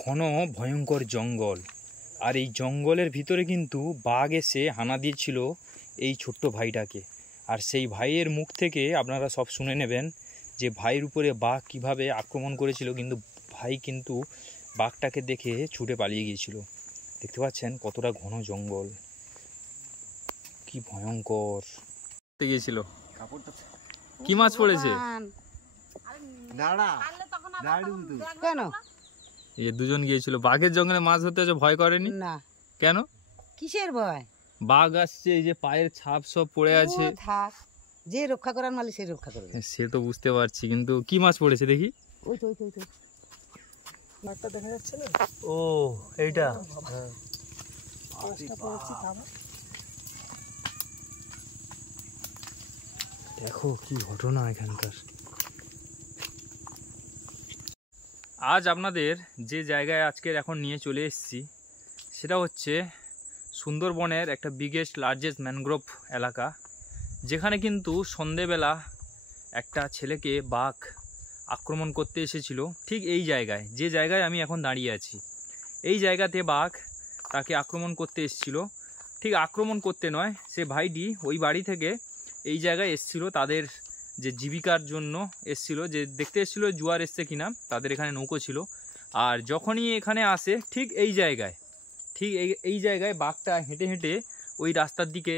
ঘন ভয়ঙ্কর জঙ্গল, আর এই জঙ্গলের ভিতরে কিন্তু বাঘ এসে হানা দিয়েছিল এই ছোট্ট ভাইটাকে। আর সেই ভাইয়ের মুখ থেকে আপনারা সব শুনে নেবেন যে ভাইয়ের উপরে বাঘ কিভাবে আক্রমণ করেছিল, কিন্তু ভাই কিন্তু বাঘটাকে দেখে ছুটে পালিয়ে গিয়েছিল। দেখতে পাচ্ছেন কতটা ঘন জঙ্গল, কি ভয়ঙ্কর গিয়েছিল। কি মাছ পড়েছে? কেন এই দুজন গিয়েছিল বাঘের জঙ্গলে মাছ ধরতে, ভয় করেনি? না। কেন? কিসের ভয়? বাঘ আসছে, এই যে পায়ের ছাপ সব পড়ে আছে। থাক, যে রক্ষা করার মালিক সে রক্ষা করবে। সে তো বুঝতে পারছি, কিন্তু কি মাছ পড়েছে দেখি। ওই তো ওই তো ওই তো মাছটা দেখা যাচ্ছে না? ও এইটা, দেখো কি ঘটনা এখানকার। আজ আপনাদের যে জায়গায় আজকের এখন নিয়ে চলে এসেছি সেটা হচ্ছে সুন্দরবনের একটা বিগেস্ট লার্জেস্ট ম্যানগ্রোভ এলাকা, যেখানে কিন্তু সন্ধেবেলা একটা ছেলেকে বাঘ আক্রমণ করতে এসেছিল। ঠিক এই জায়গায়, যে জায়গায় আমি এখন দাঁড়িয়ে আছি, এই জায়গাতে বাঘ তাকে আক্রমণ করতে এসেছিল। ঠিক আক্রমণ করতে নয়, সে ভাইটি ওই বাড়ি থেকে এই জায়গায় এসেছিল তাদের যে জীবিকার জন্য এসেছিল, যে দেখতে এসেছিলো জোয়ার এসছে কিনা, তাদের এখানে নৌকো ছিল। আর যখনই এখানে আসে ঠিক এই জায়গায় বাঘটা হেঁটে হেঁটে ওই রাস্তার দিকে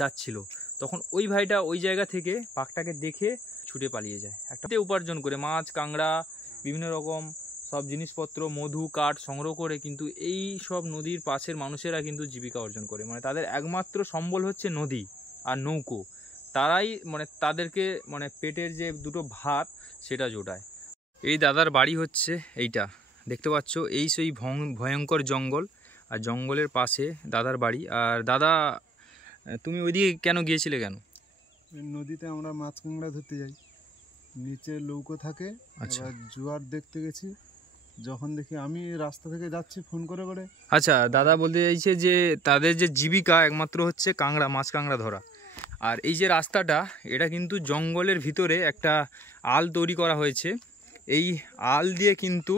যাচ্ছিল, তখন ওই ভাইটা ওই জায়গা থেকে বাঘটাকে দেখে ছুটে পালিয়ে যায়। একটা উপার্জন করে মাছ কাঁকড়া বিভিন্ন রকম সব জিনিসপত্র, মধু কাঠ সংগ্রহ করে কিন্তু এই সব নদীর পাশের মানুষেরা কিন্তু জীবিকা অর্জন করে। মানে তাদের একমাত্র সম্বল হচ্ছে নদী আর নৌকো। তারাই মানে তাদেরকে মানে পেটের যে দুটো ভাত সেটা জোটায়। এই দাদার বাড়ি হচ্ছে এইটা, দেখতে পাচ্ছ, এই সেই ভয়ঙ্কর জঙ্গল, আর জঙ্গলের পাশে দাদার বাড়ি। আর দাদা, তুমি ওইদিকে কেন গিয়েছিলে? কেন? নদীতে আমরা মাছ কাঁকড়া ধরতে যাই, নিচে নৌকো থাকে। আচ্ছা, জোয়ার দেখতে গেছি, যখন দেখি আমি রাস্তা থেকে যাচ্ছি ফোন করে করে। আচ্ছা, দাদা বলতে চাইছে যে তাদের যে জীবিকা একমাত্র হচ্ছে কাঁকড়া, মাছ কাঁকড়া ধরা। আর এই যে রাস্তাটা, এটা কিন্তু জঙ্গলের ভিতরে একটা আল তৈরি করা হয়েছে। এই আল দিয়ে কিন্তু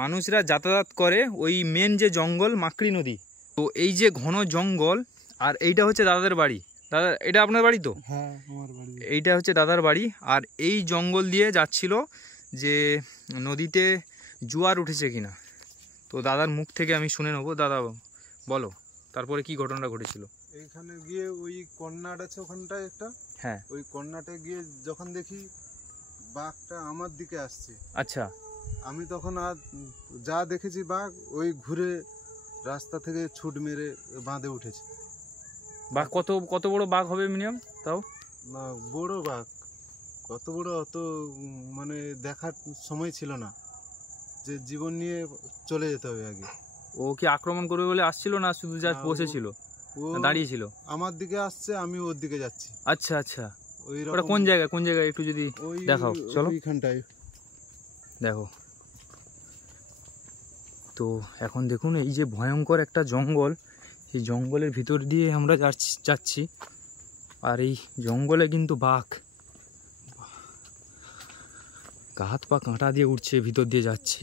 মানুষরা যাতায়াত করে ওই মেন যে জঙ্গল মাকড়ি নদী। তো এই যে ঘন জঙ্গল, আর এইটা হচ্ছে দাদাদের বাড়ি। দাদা, এটা আপনার বাড়ি তো? হ্যাঁ, আমার বাড়ি। এইটা হচ্ছে দাদার বাড়ি। আর এই জঙ্গল দিয়ে যাচ্ছিল যে নদীতে জোয়ার উঠেছে কিনা। তো দাদার মুখ থেকে আমি শুনে নেবো। দাদা বলো, তারপরে কি ঘটনাটা ঘটেছিল? এইখানে গিয়ে ওই কর্নাট আছে ওখানটায় একটা, হ্যাঁ, ওই কর্নাটে গিয়ে যখন দেখি বাঘটা আমার দিকে আসছে। আচ্ছা, আমি তখন আর যা দেখেছি বাঘ ওই ঘুরে রাস্তা থেকে ছুট মেরে বাঁধে উঠেছে। বাঘ কত বড় বাঘ হবে মিনিমাম? তাও না, বড় বাঘ, কত বড় অত মানে দেখার সময় ছিল না, যে জীবন নিয়ে চলে যেতে হবে আগে। ও কি আক্রমণ করবে বলে আসছিল, না শুধু জাস্ট বসেছিল, দাঁড়িয়েছিল? আমার দিকে আসছে, আমি ওর দিকে যাচ্ছি। আচ্ছা আচ্ছা, ওটা কোন জায়গায় একটু যদি দেখাও। চলো ওইখানটায় দেখো। তো এখন দেখুন, এই যে ভয়ঙ্কর একটা জঙ্গল, এই জঙ্গলের ভিতর দিয়ে আমরা যাচ্ছি। আর এই জঙ্গলে কিন্তু বাঘ গা হাত পা কাঁটা দিয়ে উঠছে, ভিতর দিয়ে যাচ্ছে।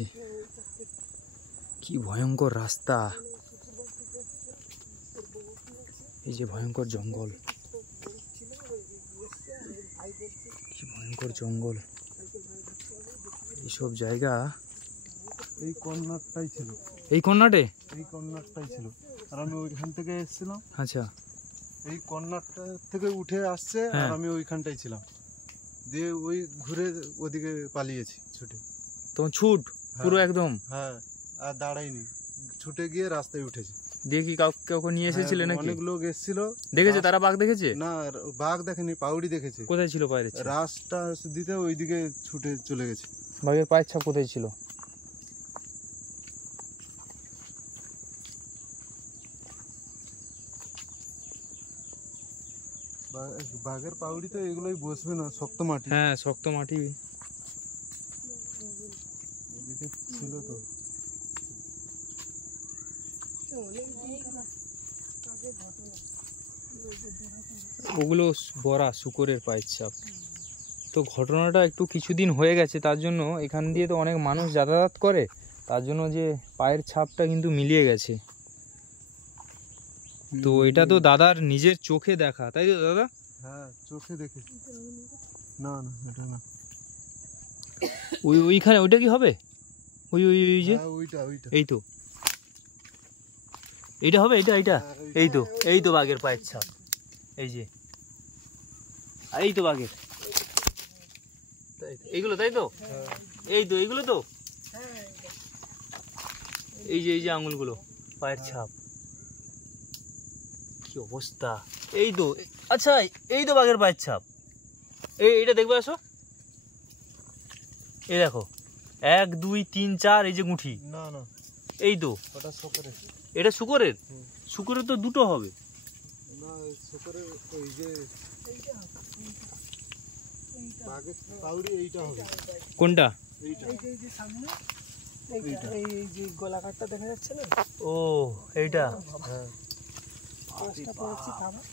কি ভয়ঙ্কর রাস্তা, এই যে ভয়ঙ্কর জঙ্গল, কি ভয়ঙ্কর জঙ্গল। এইসব জায়গা, এই কর্নারটাই ছিল, এই কর্নাটে আর আমি ওইখান থেকে এসেছিলাম। আচ্ছা, এই কর্নারটা থেকে উঠে আসছে, আর আমি ওইখানটাই ছিলাম, দিয়ে ওই ঘুরে ওদিকে পালিয়েছি ছুটে। তখন ছুট পুরো একদম? হ্যাঁ, আর দাঁড়াইনি, ছুটে গিয়ে রাস্তায় উঠেছি। দিয়ে কি কাউকে নিয়ে এসেছিলে নাকি? অনেক লোক এসেছিল। দেখেছে তারা বাঘ দেখেছে? না, বাঘ দেখেনি, পাউড়ি দেখেছে। কোথায় ছিল পায়ের? রাস্তা দিতে ওইদিকে ছুটে চলে গেছে। বাঘের পায়ের ছাপ কোথায় ছিল? বাঘের পাউড়ি তো এগুলোই বসবে না, শক্ত মাটি। হ্যাঁ, শক্ত মাটি। এদিকে ছিল তো। ওগুলো বড়া শুকরের পায়ের ছাপ। তো ঘটনাটা একটু কিছুদিন হয়ে গেছে, তার জন্য এখান দিয়ে তো অনেক মানুষ যাতায়াত করে, তার জন্য যে পায়ের ছাপটা কিন্তু মিলিয়ে গেছে। তো এটা তো দাদার নিজের চোখে দেখা, তাই তো দাদা? হ্যাঁ চোখে দেখেছি। না না এটা না, ওইখানে ওইটা কি হবে? ওই ওই ওই যে ওইটা ওইটা এই তো এইটা হবে, এটা এইটা এই তো, এই তো বাঘের পায়ের ছাপ, এই যে এই তো বাঘের, এইগুলো তাই তো, এই তো এইগুলো তো, এই যে আঙুলগুলো পায়ের ছাপ, কি অবস্থা। এই তো, আচ্ছা এই তো বাঘের পায়ের ছাপ, এইটা দেখবে, আসো এই দেখো 1 2 3 4, এই যে মুঠি, না না এই তো ওটা শোকরের। এটা শুকরের, শুকরের তো দুটো হবে না শোকরের ওই যে বাঘের পাউড়ি এইটা হবে। কোনটা? এইটা এই যে সামনে এই যে গোলাকারটা দেখা যাচ্ছে না, ও এইটা, হ্যাঁ পাঁচটা পড়েছি খাবার।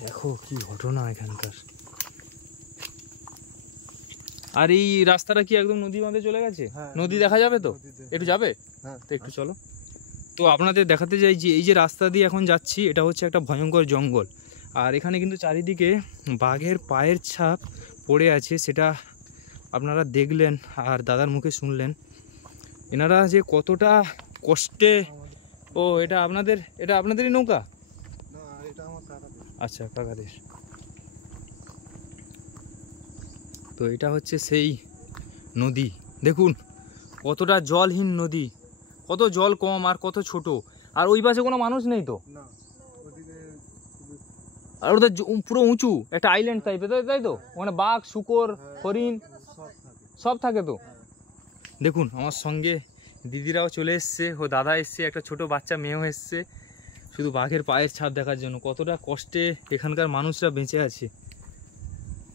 দেখো কি ঘটনা এখানকার। আর এই রাস্তাটা কি একদম নদী বাঁধে চলে গেছে? হ্যাঁ, নদী দেখা যাবে তো? নদীতে। একটু যাবে হ্যাঁ তো, একটু চলো। তো আপনাদের দেখাতে চাই যে এই যে রাস্তা দিয়ে এখন যাচ্ছি, এটা হচ্ছে একটা ভয়ঙ্কর জঙ্গল। আর এখানে কিন্তু চারিদিকে বাঘের পায়ের ছাপ পড়ে আছে, সেটা আপনারা দেখলেন আর দাদার মুখে শুনলেন। এনারা যে কতটা কষ্টে, ও এটা আপনাদেরই নৌকা? না এটা আমার কাকাদের। আচ্ছা, কাকাদের। তো এটা হচ্ছে সেই নদী, দেখুন কতটা জলহীন নদী, কত জল কম আর কত ছোট। আর ওই পাশে কোনো মানুষ নেই তো, না ওদিকে আর ওটা পুরো উঁচু একটা আইল্যান্ড টাইপের, তাই তো? ওখানে বাঘ, শুকর, হরিণ সব থাকে। সব থাকে তো। দেখুন আমার সঙ্গে দিদিরাও চলে এসছে, ও দাদা এসছে, একটা ছোট বাচ্চা মেয়েও এসছে, শুধু বাঘের পায়ের ছাপ দেখার জন্য। কতটা কষ্টে এখানকার মানুষরা বেঁচে আছে।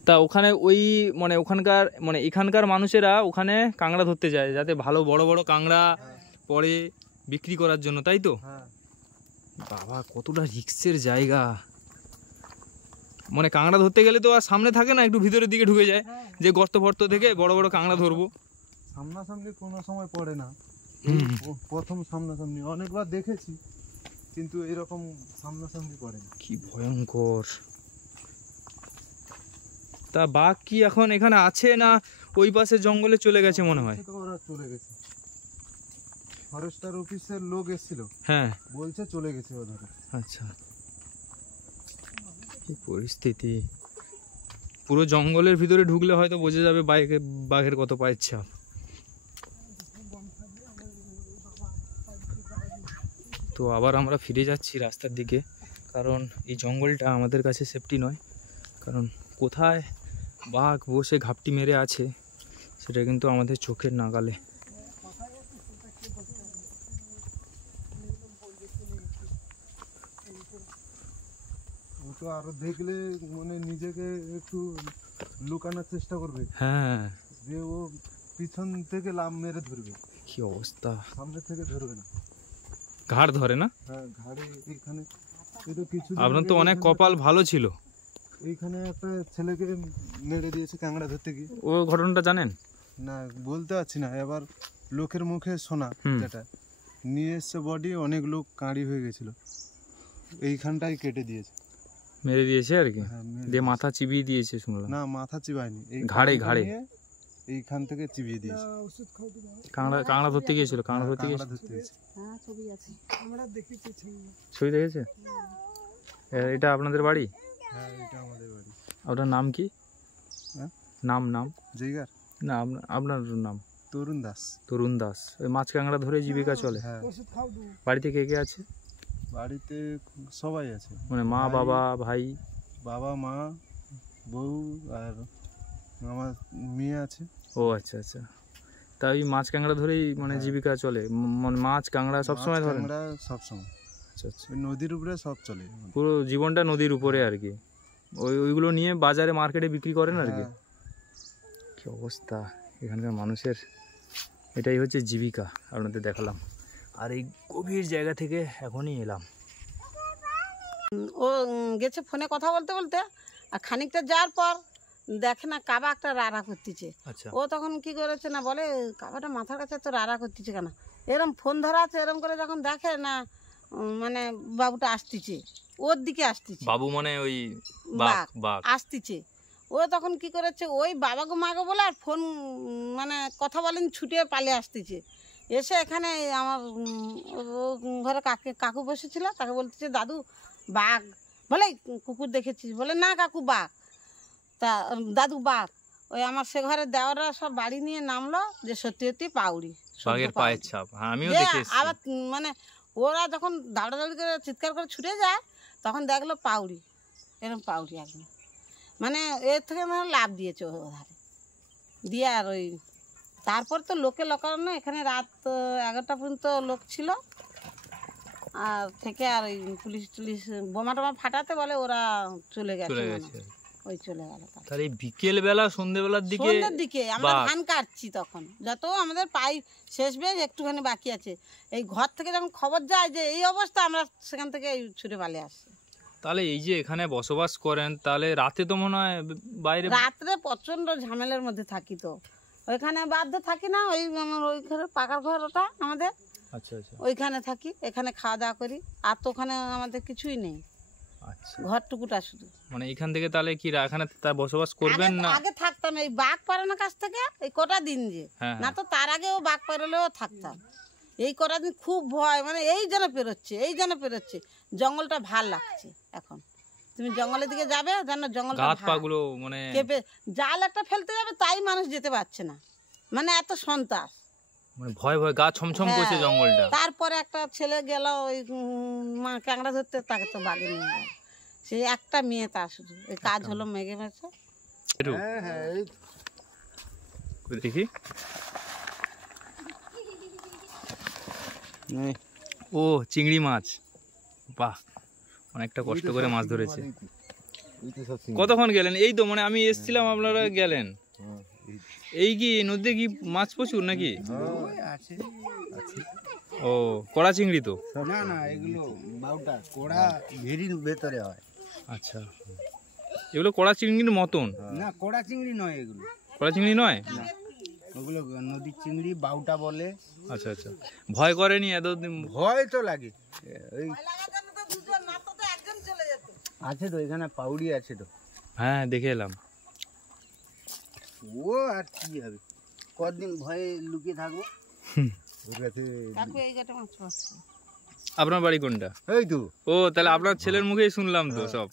তা ওখানে ওই এখানকার মানুষেরা ওখানে কাঁকড়া ধরতে যায়, যাতে ভালো বড় বড় কাঁকড়া পরে বিক্রি করার জন্য, তাই তো? হ্যাঁ বাবা কতটা রিস্কের জায়গা। কাঁকড়া ধরতে গেলে তো আর সামনে থাকে না, একটু ভিতরের দিকে ঢুকে যায়, যে গর্ত ফর্ত থেকে বড় বড় কাঁকড়া ধরবো। সামনাসামনি কোনো সময় পড়ে না, প্রথম সামনাসামনি অনেকবার দেখেছি, কিন্তু এরকম সামনাসামনি পড়ে না। কি ভয়ঙ্কর। তা বাঘ কি এখন এখানে আছে, না ওই পাশে জঙ্গলে চলে গেছে মনে হয়? তো ওরা চলে গেছে, ফরেস্টার অফিসের লোক এসেছিল, হ্যাঁ বলছে চলে গেছে ওধারে। আচ্ছা, কি পরিস্থিতি। পুরো জঙ্গলের ভিতরে ঢুকলে হয়তো বোঝা যাবে বাঘের কত পায়ের ছাপ। তো আবার আমরা ফিরে যাচ্ছি রাস্তার দিকে, কারণ এই জঙ্গলটা আমাদের কাছে সেফটি নয়। কারণ কোথায় বাঘ বসে ঘাপটি মেরে আছে সেটা কিন্তু আমাদের চোখের নাগালে। ও তো আরো দেখলে নিজেকে একটু লুকানোর চেষ্টা করবে, হ্যাঁ, যে ও পিছন থেকে লাফ মেরে ধরবে, কি অবস্থা। সামনে থেকে ধরবে না, ঘাড় ধরে না? হ্যাঁ ঘাড়ে এইখানে। কিছু আপনার তো অনেক কপাল ভালো ছিল। এইখানে একটা ছেলেকে মেরে দিয়েছে কাঁকড়া ধরতে গিয়ে। ও ঘটনাটা জানেন? না বলতে পারছি না, এবার লোকের মুখে শোনা যেটা নিয়ে এসছে বডি, অনেক লোক কাঁড়ি হয়ে গেছিল, এইখানটাই কেটে দিয়েছে, মেরে দিয়েছে আর কি, হ্যাঁ, মেরে দিয়ে দিয়েছে। মাথা চিবিয়ে দিয়েছে শুনলাম। না মাথা চিবায়নি, এই ঘাড়ে কাঁকড়া ঘাড়ে নিয়ে এইখান থেকে চিবিয়ে দিয়েছে। ওষুধ খাওয়াতে যাবে, কাঁকড়া ধরতে গিয়েছিল, কাঁকড়া ধরতে কাঁকড়া গিয়েছিল। ধরতে গেছে। হ্যাঁ ছবি আছে, আমরা দেখেছি ছবি। ছবি দেখেছে? এটা আপনাদের বাড়ি? হ্যাঁ এটা আমাদের বাড়ি। আপনার নাম কি? হ্যাঁ? নাম জায়গার না, আপনার নাম? তরুণ দাস। তরুণ দাস। ওই মাছ কাঁকড়া ধরে জীবিকা চলে। হ্যাঁ ওষুধ খাও দু। বাড়িতে কে কে আছে? বাড়িতে সবাই আছে, মা, ভাই, বাবা, ভাই? বাবা, মা, বউ আর আমার মেয়ে আছে। ও আচ্ছা আচ্ছা। তা ওই মাছ কাঁকড়া ধরেই জীবিকা চলে? মাছ কাঁকড়া সবসময় ধরেন? আমরা সবসময়, আচ্ছা আচ্ছা। ওই নদীর উপরে সব চলে। পুরো জীবনটা নদীর উপরে আর কি। ওইগুলো নিয়ে বাজারে মার্কেটে বিক্রি করেন আর কি। হ্যাঁ। কি অবস্থা এখানকার মানুষের, এটাই হচ্ছে জীবিকা আপনাদের দেখালাম। আর এই গভীর জায়গা থেকে এখনই এলাম। ও গেছে ফোনে কথা বলতে বলতে, আর খানিকটা যাওয়ার পর দেখে না কাবা একটা রাড়া করতেছে। আচ্ছা ও তখন কি করেছে না, বলে কাবাটা মাথার কাছে তো রাড়া করতেছে কেন, এরম ফোন ধরা আছে, এরম করে যখন দেখে না মানে বাবুটা আসতেছে, ওর দিকে আসতেছে, বাবু মানে ওই বাঘ বাঘ আসতেছে। ও তখন কি করেছে, ওই বাবাগো মাগো বলে আর ফোন মানে কথা বলেন, ছুটে পালিয়ে আসতেছে। এসে এখানে আমার ঘরে কাকু বসেছিল, তাকে বলতেছে দাদু বাঘ, বলে কুকুর দেখেছিস, বলে না কাকু বাঘ, তা দাদু বাঘ। ওই আমার সে ঘরে দেওয়ারা সব বাড়ি নিয়ে নামলো যে সত্যি সত্যি পাউড়ি, বাঘের পায়ের ছাপ। হ্যাঁ আমিও দিয়ে দেখে এসেছি। আবার মানে ওরা যখন দাঁড়াদাঁড়ি করে চিৎকার করে ছুটে যায়, তখন দেখলো পাউড়ি, এরকম পাউড়ি একদম, মানে এর থেকে মানে লাভ দিয়েছে ও ধারে দিয়ে। আর ওই তারপর তো লোকে লোকানো, এখানে রাত 11টা পর্যন্ত লোক ছিল, আর থেকে আর ওই পুলিশ টুলিশ বোমা টোমা ফাটাতে বলে ওরা চলে গেছে চলে মনে গেছে। হয়। ওই চলে গেল। তাহলে বিকেল বেলা সন্ধ্যেবেলার দিকে সন্ধ্যের দিকে আমরা বাঘ। ধান কাটছি, তখন যত আমাদের পাই শেষ বেশ একটুখানি বাকি আছে, এই ঘর থেকে যখন খবর যায় যে এই অবস্থা, আমরা সেখান থেকে এই ছুটে পালিয়ে আসছি। তাহলে এই যে এখানে বসবাস করেন, তাহলে রাতে তো মনে হয় বাইরে রাত্রে প্রচন্ড ঝামেলার মধ্যে থাকি, তো ওইখানে বাধ্য থাকি না, ওই আমার ওই ঘরে পাকার ঘর ওটা আমাদের, আচ্ছা আচ্ছা ওইখানে থাকি, এখানে খাওয়া দাওয়া করি, আর তো ওখানে আমাদের কিছুই নেই, আচ্ছা। ঘরটুকুটা শুধু। মানে এখান থেকে তাহলে কি এখানে তার বসবাস করবেন আগে না? আগে থাকতাম এই বাঘ পারানোর কাছ থেকে, এই কটা দিন যে হ্যাঁ না, তো তার আগেও বাঘ পারলেও থাকতাম, এই কটা দিন খুব ভয়, মানে এই যেন পেরোচ্ছে, এই যেন পেরোচ্ছে, জঙ্গলটা ভাল লাগছে এখন। তুমি জঙ্গলের দিকে যাবে, জানো জঙ্গলটা গাছ ভাল। পাগুলো মানে কেঁপে জাল একটা ফেলতে যাবে, তাই মানুষ যেতে পারছে না, মানে এত সন্ত্রাস। মানে ভয় ভয় গা ছমছম করছে হ্যাঁ। জঙ্গলটা। তারপরে একটা ছেলে গেল ওই ক্যাংড়া ধরতে, তাকে তো বাঘে নিয়ে গেল, সেই একটা মেয়ে, তার শুধু এই কাজ হলো মেঘে মেছে। একটু হ্যাঁ হ্যাঁ এই দেখি। ও চিংড়ি মাছ, বাহ, অনেকটা কষ্ট করে মাছ ধরেছে। কতক্ষণ গেলেন? এই তো মানে আমি এসেছিলাম, আপনারা গেলেন। এই কি নদীতে কি মাছ প্রচুর নাকি? ও কড়া চিংড়ি তো? না না, এগুলো বাউটা কোড়া ভেরির ভেতরে হয়। আচ্ছা, এগুলো কড়া চিংড়ির মতন? না, কোড়া চিংড়ি নয় এগুলো, কড়া চিংড়ি নয়? ওগুলো নদীর চিংড়ি, বাউটা বলে। আচ্ছা আচ্ছা, ভয় করেনি এতদিন? ভয় তো লাগে, ওই আছে তো এখানে পাউড়ি আছে তো। হ্যাঁ দেখে এলাম। ও আর কি হবে, কতদিন ভয়ে লুকিয়ে থাকবো। ওর কাছে কাকু এই গাটা মাছ পাচ্ছে। আপনার বাড়ি কোনটা? এই তো ও তাহলে আপনার ছেলের মুখেই শুনলাম তো সব,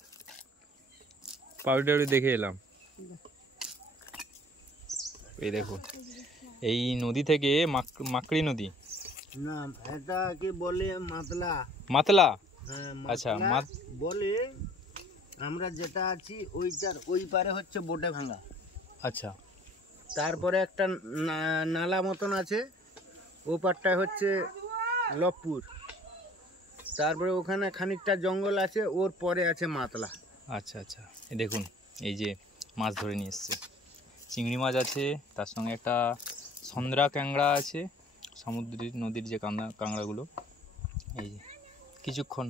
পাউডি টাউডি দেখে এলাম। এই দেখো, এই নদী থেকে মাকড়ি নদী, না, এটাকে বলে মাতলা। মাতলা? হ্যাঁ আচ্ছা, মাতলা বলে। আমরা যেটা আছি ওইটার ওই পারে হচ্ছে বোটে ভাঙা, আচ্ছা তারপরে একটা নালা মতন আছে, ও পারটায় হচ্ছে লবপুর, তারপরে ওখানে খানিকটা জঙ্গল আছে, ওর পরে আছে মাতলা। আচ্ছা আচ্ছা, এই দেখুন এই যে মাছ ধরে নিয়ে এসছে, চিংড়ি মাছ আছে, তার সঙ্গে একটা সন্দ্রা ক্যাংড়া আছে, সমুদ্রের নদীর যে কাঁংড়াগুলো। এই যে কিছুক্ষণ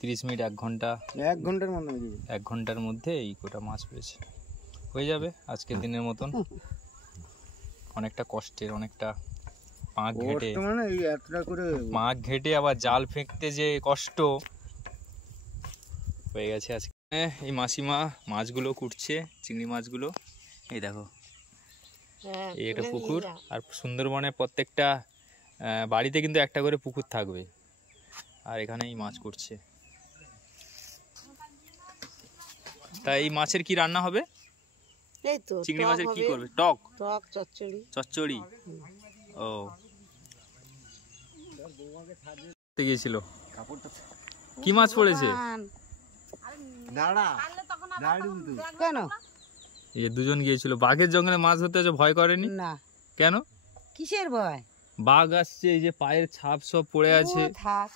30 মিনিট 1 ঘন্টা, 1 ঘন্টার মতো হয়ে যাবে। 1 ঘন্টার মধ্যে এই কোটা মাছ পেয়েছে, হয়ে যাবে আজকের দিনের মতন। অনেকটা কষ্টের, অনেকটা পাঁক ঘেটে, বর্তমানে এই এতটা করে মাছ ঘেটে আবার জাল ফেঁকতে যে কষ্ট হয়ে গেছে আজকে। এই মাসিমা মাছগুলো কুটছে, চিংড়ি মাছগুলো। এই দেখো, এই একটা পুকুর, আর সুন্দরবনে প্রত্যেকটা বাড়িতে কিন্তু একটা করে পুকুর থাকবে, আর এখানে এই মাছ কুটছে। তা এই মাছের কি রান্না হবে? এই তো চিংড়ি টক মাছের কি হবে, করবে? টক টক চচ্চড়ি। চচ্চড়ি? ও গিয়েছিল, কি মাছ পড়েছে? দাঁড়া কেন? এই দুজন গিয়েছিল বাঘের জঙ্গলে মাছ ধরতে, আছে ভয় করেনি? না, কেন? কিসের ভয়? বাঘ আসছে, এই যে পায়ের ছাপ সব পড়ে আছে। ও থাক,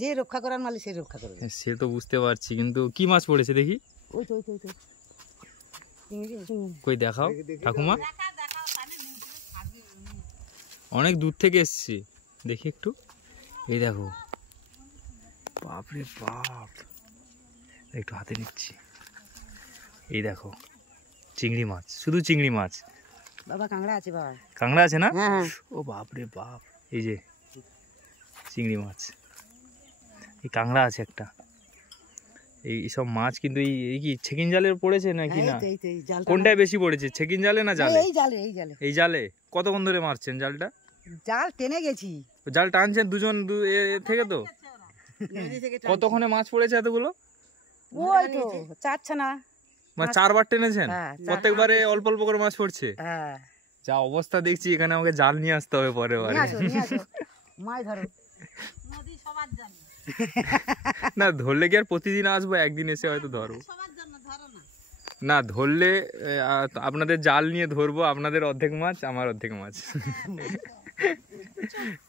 যে রক্ষা করার মালিক সে রক্ষা করবে। হ্যাঁ, সে তো বুঝতে পারছি, কিন্তু কি মাছ পড়েছে দেখি, ওই তো ওই তো ওই তো কই দেখাও ঠাকুমা, অনেক দূর থেকে এসছি, দেখি একটু। এই দেখো, বাপরে বাপ, একটু হাতে নিচ্ছি, এই দেখো চিংড়ি মাছ, শুধু চিংড়ি মাছ। বাবা কাঁকড়া আছে বাবা। কাঁকড়া আছে না? হ্যাঁ হ্যাঁ। ও বাপ রে বাপ, এই যে চিংড়ি মাছ, এই কাঁকড়া আছে একটা। এই সব মাছ কিন্তু এই কি ছেকিন জালের পড়েছে নাকি না? কোনটায় বেশি পড়েছে, ছেকিন জালে না জালে? এই জালে, এই জালে। এই জালে কতক্ষণ ধরে মারছেন জালটা? জাল টেনে গেছি। জাল টানছেন দুজন থেকে তো? কতক্ষণে মাছ পড়েছে এতগুলো? ওই তো চাচ্ছে না, মানে 4 বার টেনেছেন? হ্যাঁ, প্রত্যেকবারে অল্প অল্প করে মাছ পড়ছে? হ্যাঁ। যা অবস্থা দেখছি, এখানে আমাকে জাল নিয়ে আসতে হবে পরে বারে। মাছ ধরো। না ধরলে কি আর প্রতিদিন আসবো? একদিন এসে হয়তো ধরবো। না ধরলে আপনাদের জাল নিয়ে ধরবো, আপনাদের অর্ধেক মাছ আমার অর্ধেক মাছ।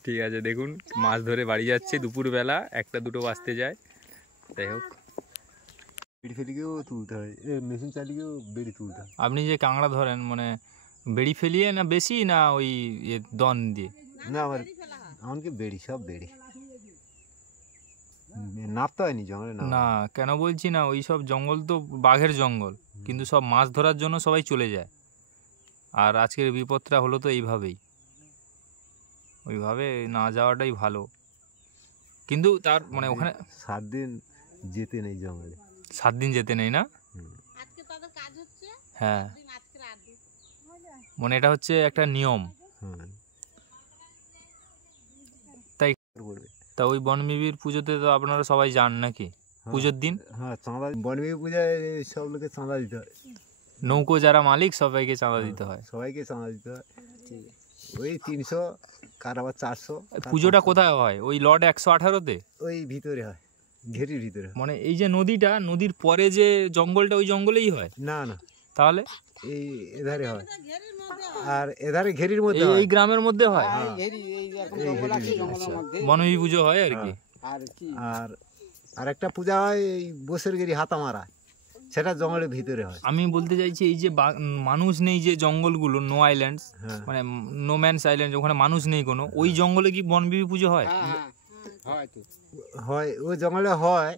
ঠিক আছে, দেখুন মাছ ধরে বাড়ি যাচ্ছে দুপুরবেলা, 1টা-2টো বাজতে যায়। যাই হোক, বেড়ি ফেলিকেও তুলতে হয়, মেশিন চালিয়েও বেড়ি তুলতে হয়। আপনি যে কাঁকড়া ধরেন মানে বেড়ি ফেলিয়ে না বেশি, না ওই দন দিয়ে? না আমার এমনকি বেড়ি, সব বেড়ি নাপতে হয়নি জঙ্গলে। না কেন বলছি না, ওই সব জঙ্গল তো বাঘের জঙ্গল, কিন্তু সব মাছ ধরার জন্য সবাই চলে যায়। আর আজকের বিপদটা হলো তো এইভাবেই, ওইভাবে না যাওয়াটাই ভালো। কিন্তু তার মানে ওখানে 7 দিন যেতে নেই জঙ্গলে। 7 দিন যেতে নেই না? হ্যাঁ, মানে এটা হচ্ছে একটা নিয়ম। তাই তা ওই বনবিবির পুজোতে তো আপনারা সবাই যান নাকি পুজোর দিন? হ্যাঁ, চাঁদা বনবিবি পূজায় সব লোকে চাঁদা দিতে হয়। নৌকো যারা মালিক সবাইকে চাঁদা দিতে হয়। সবাইকে চাঁদা দিতে হয়, ওই 300, কার আবার 400। পুজোটা কোথায় হয়? ওই লর্ড 118-তে? ওই ভিতরে হয়, ঘেরির ভিতরে। মানে এই যে নদীটা, নদীর পরে যে জঙ্গলটা, ওই জঙ্গলেই হয়? না না, তাহলে এই এধারে হয়, আর এধারে ঘেরির মধ্যে এই গ্রামের মধ্যে হয়? বনবিবি পুজো হয় আর কি। আর একটা পূজা হয় এই বসের গেরি হাতা মারা, সেটা জঙ্গলের ভিতরে হয়। আমি বলতে চাইছি এই যে মানুষ নেই যে জঙ্গলগুলো, নো আইল্যান্ডস, মানে নো ম্যানস আইল্যান্ড, ওখানে মানুষ নেই কোনো, ওই জঙ্গলে কি বনবিবি পুজো হয়? হয়, ওই জঙ্গলে হয়,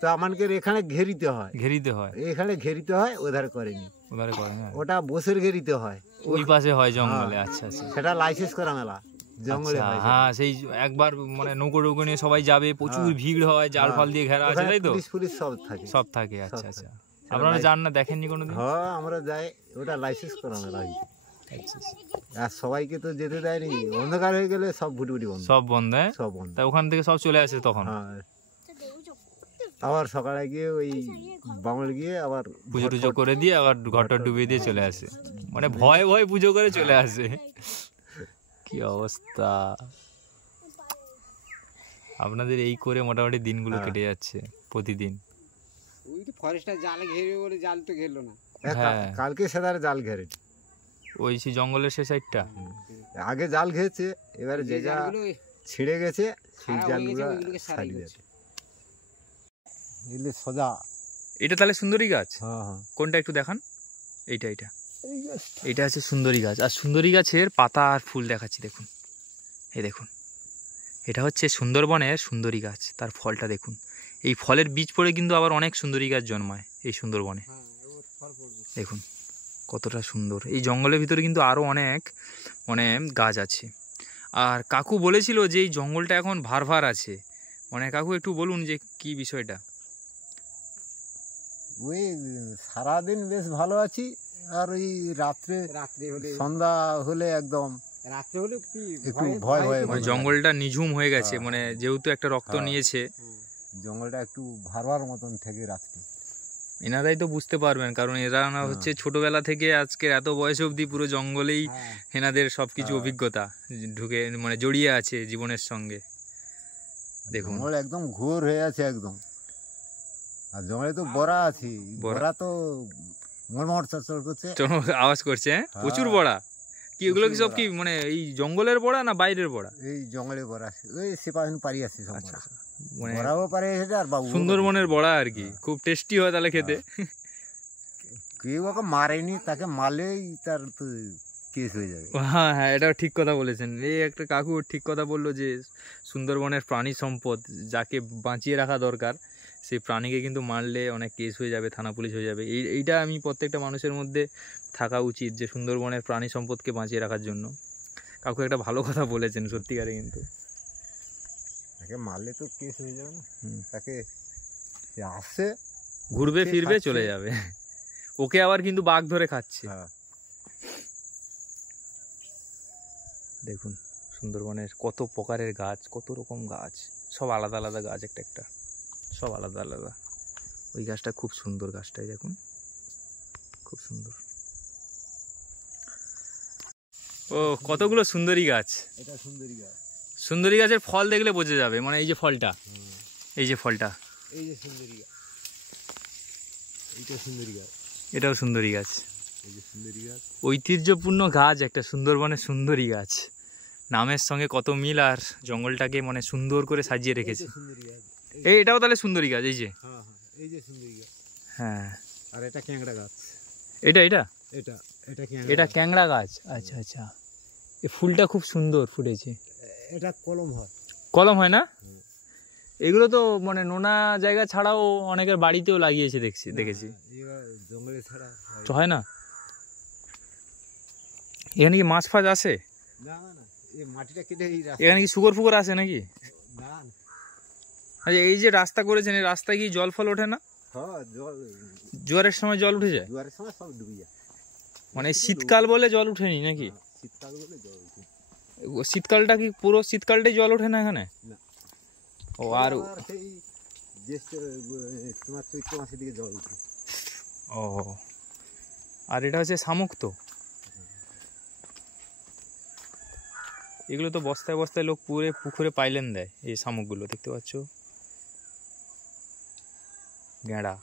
তো আমাদের এখানে ঘেরিতে হয়। ঘেরিতে হয়? এখানে ঘেরিতে হয়, ওধারে করেনি। ওধারে করে না, ওটা বসের ঘেরিতে হয়, ওই পাশে হয় জঙ্গলে। আচ্ছা আচ্ছা, সেটা লাইসেন্স করা মেলা জঙ্গলে হয়। হ্যাঁ, সেই একবার মানে নৌকো টৌকো নিয়ে সবাই যাবে, প্রচুর ভিড় হয়, জাল ফাল দিয়ে ঘেরা আছে, তাই তো? পুলিশ সব থাকে, সব থাকে। আচ্ছা আচ্ছা, আপনারা যান না, দেখেননি কোনোদিন? হ্যাঁ, আমরা যাই, ওটা লাইসেন্স করা মেলা। আর সবাইকে তো যেতে দেয়নি, অন্ধকার হয়ে গেলে সব ভুটভুটি বন্ধ, সব বন্ধ। সব বন্ধ, তা ওখান থেকে সব চলে আসে তখন? হ্যাঁ, আবার সকালে গিয়ে ওই বামল গিয়ে আবার পুজো টুজো করে দিয়ে আবার ঘরটা ডুবিয়ে দিয়ে চলে আসে, মানে ভয়ে ভয়ে পুজো করে চলে আসে। কি অবস্থা! আপনাদের এই করে মোটামুটি দিনগুলো কেটে যাচ্ছে প্রতিদিন। ওই তো ফরেস্টার জালে ঘেরে বলে জাল তো ঘেরলো না। হ্যাঁ, কালকে সেদারে জাল ঘেরে, ওই সেই জঙ্গলের সে সাইডটা আগে জাল ঘেরেছে, এবারে যে যা ছিঁড়ে গেছে সেই জালগুলো ছাড়িয়ে গেছে। এলে সোজা। এটা তাহলে সুন্দরী গাছ? হ্যাঁ হ্যাঁ। কোনটা একটু দেখান? এইটা এইটা হচ্ছে সুন্দরী গাছ। আর সুন্দরী গাছের পাতা আর ফুল দেখাচ্ছি, দেখুন, এই দেখুন, এটা হচ্ছে সুন্দরবনের সুন্দরী গাছ। তার ফলটা দেখুন, এই ফলের বীজ পড়ে কিন্তু আবার অনেক সুন্দরী গাছ জন্মায় এই সুন্দরবনে। দেখুন কতটা সুন্দর। এই জঙ্গলের ভিতরে কিন্তু আরও অনেক মানে গাছ আছে। আর কাকু বলেছিল যে এই জঙ্গলটা এখন ভার ভার আছে, মানে কাকু একটু বলুন যে কি বিষয়টা? ওই সারাদিন বেশ ভালো আছি, আর ওই রাত্রে হলে, সন্ধ্যা হলে একদম রাত্রে হলে একটু ভয় ভয়, মানে জঙ্গলটা নিঝুম হয়ে গেছে, মানে যেহেতু একটা রক্ত নিয়েছে, জঙ্গলটা একটু ভারবার মতন থেকে রাত্রে। এনারাই তো বুঝতে পারবেন, কারণ এরা না হচ্ছে ছোটবেলা থেকে আজকের এত বয়স অবধি পুরো জঙ্গলেই এনাদের সবকিছু অভিজ্ঞতা ঢুকে মানে জড়িয়ে আছে জীবনের সঙ্গে। দেখুন জঙ্গল একদম ঘোর হয়ে আছে একদম, আর জঙ্গলে তো বড়া আছে, বড়া তো মরমর চড়চড় করছে, আওয়াজ করছে। প্রচুর বড়া কি? এগুলো কি সব কি মানে এই জঙ্গলের বড়া না বাইরের বড়া? এই জঙ্গলের বড়া, ওই সেপাহিন পারি আছে সব। আচ্ছা, মানে বড়াও পারে সেটা, আর বাবু সুন্দরবনের বড়া আর কি, খুব টেস্টি হয় তাহলে খেতে। কেউ ওকে মারেনি, তাকে মারলেই তার তো কেস হয়ে যাবে। হ্যাঁ হ্যাঁ, এটাও ঠিক কথা বলেছেন। এই একটা কাকু ঠিক কথা বললো যে সুন্দরবনের প্রাণী সম্পদ যাকে বাঁচিয়ে রাখা দরকার, সেই প্রাণীকে কিন্তু মারলে অনেক কেস হয়ে যাবে, থানা পুলিশ হয়ে যাবে। এইটা আমি প্রত্যেকটা মানুষের মধ্যে থাকা উচিত যে সুন্দরবনের প্রাণী সম্পদকে বাঁচিয়ে রাখার জন্য। কাকু একটা ভালো কথা বলেছেন সত্যিকারে, কিন্তু তাকে মারলে তো কেস হয়ে যাবে না। তাকে আসছে, ঘুরবে ফিরবে খাচ্ছে। চলে যাবে। ওকে আবার কিন্তু বাঘ ধরে খাচ্ছে। হ্যাঁ। দেখুন সুন্দরবনের কত প্রকারের গাছ, কত রকম গাছ, সব আলাদা আলাদা গাছ, একটা একটা সব আলাদা আলাদা। ওই গাছটা খুব সুন্দর, গাছটাই দেখুন খুব সুন্দর। ও কতগুলো সুন্দরী গাছ। এটা সুন্দরী গাছ। সুন্দরী গাছের ফল দেখলে বোঝা যাবে, মানে এই যে ফলটা, এই যে ফলটা, এই যে সুন্দরী গাছ, এইটা সুন্দরী গাছ, এটাও সুন্দরী গাছ। এই যে সুন্দরী গাছ, ঐতিহ্যপূর্ণ গাছ একটা সুন্দরবনের সুন্দরী গাছ, নামের সঙ্গে কত মিল, আর জঙ্গলটাকে মানে সুন্দর করে সাজিয়ে রেখেছে। সুন্দরী গাছ। এটাও তাহলে সুন্দরী গাছ, এই যে। হ্যাঁ হ্যাঁ, এই যে সুন্দরী গাছ। হ্যাঁ, আর এটা ক্যাংড়া গাছ। এটা এটা এটা এটা এটা ক্যাংড়া গাছ। আচ্ছা আচ্ছা, এই ফুলটা খুব সুন্দর ফুটেছে। এটা কলম হয়। কলম হয় না? এগুলো তো মানে নোনা জায়গা ছাড়াও অনেকের বাড়িতেও লাগিয়েছে দেখেছি। জঙ্গলে ছাড়া তো হয় না? এখানে কি মাছ ফাছ আসে? না না, এই মাটিটা কেটে এই রাস্তা। এখানে কি শুকর ফুকর আসে নাকি? না না। আচ্ছা, এই যে রাস্তা করেছেন, এই রাস্তায় কি জল ফল ওঠে না? হ্যাঁ, জল জোয়ারের সময় জল উঠে যায়? জোয়ারের সময় সব ডুবে যায়। মানে শীতকাল বলে জল উঠেনি নাকি? শীতকাল বলে জল উঠে। শীতকালটা কি পুরো শীতকালটাই জল ওঠে না এখানে? না। ও আর সেই জ্যৈষ্ঠ তোমার চৈত্র মাসের দিকে জল উঠে। ও, আর এটা হচ্ছে শামুক। তো এগুলো তো বস্তায় বস্তায় লোক পুকুরে পাইলেন দেয়, এই শামুকগুলো দেখতে পাচ্ছ, গেঁড়া।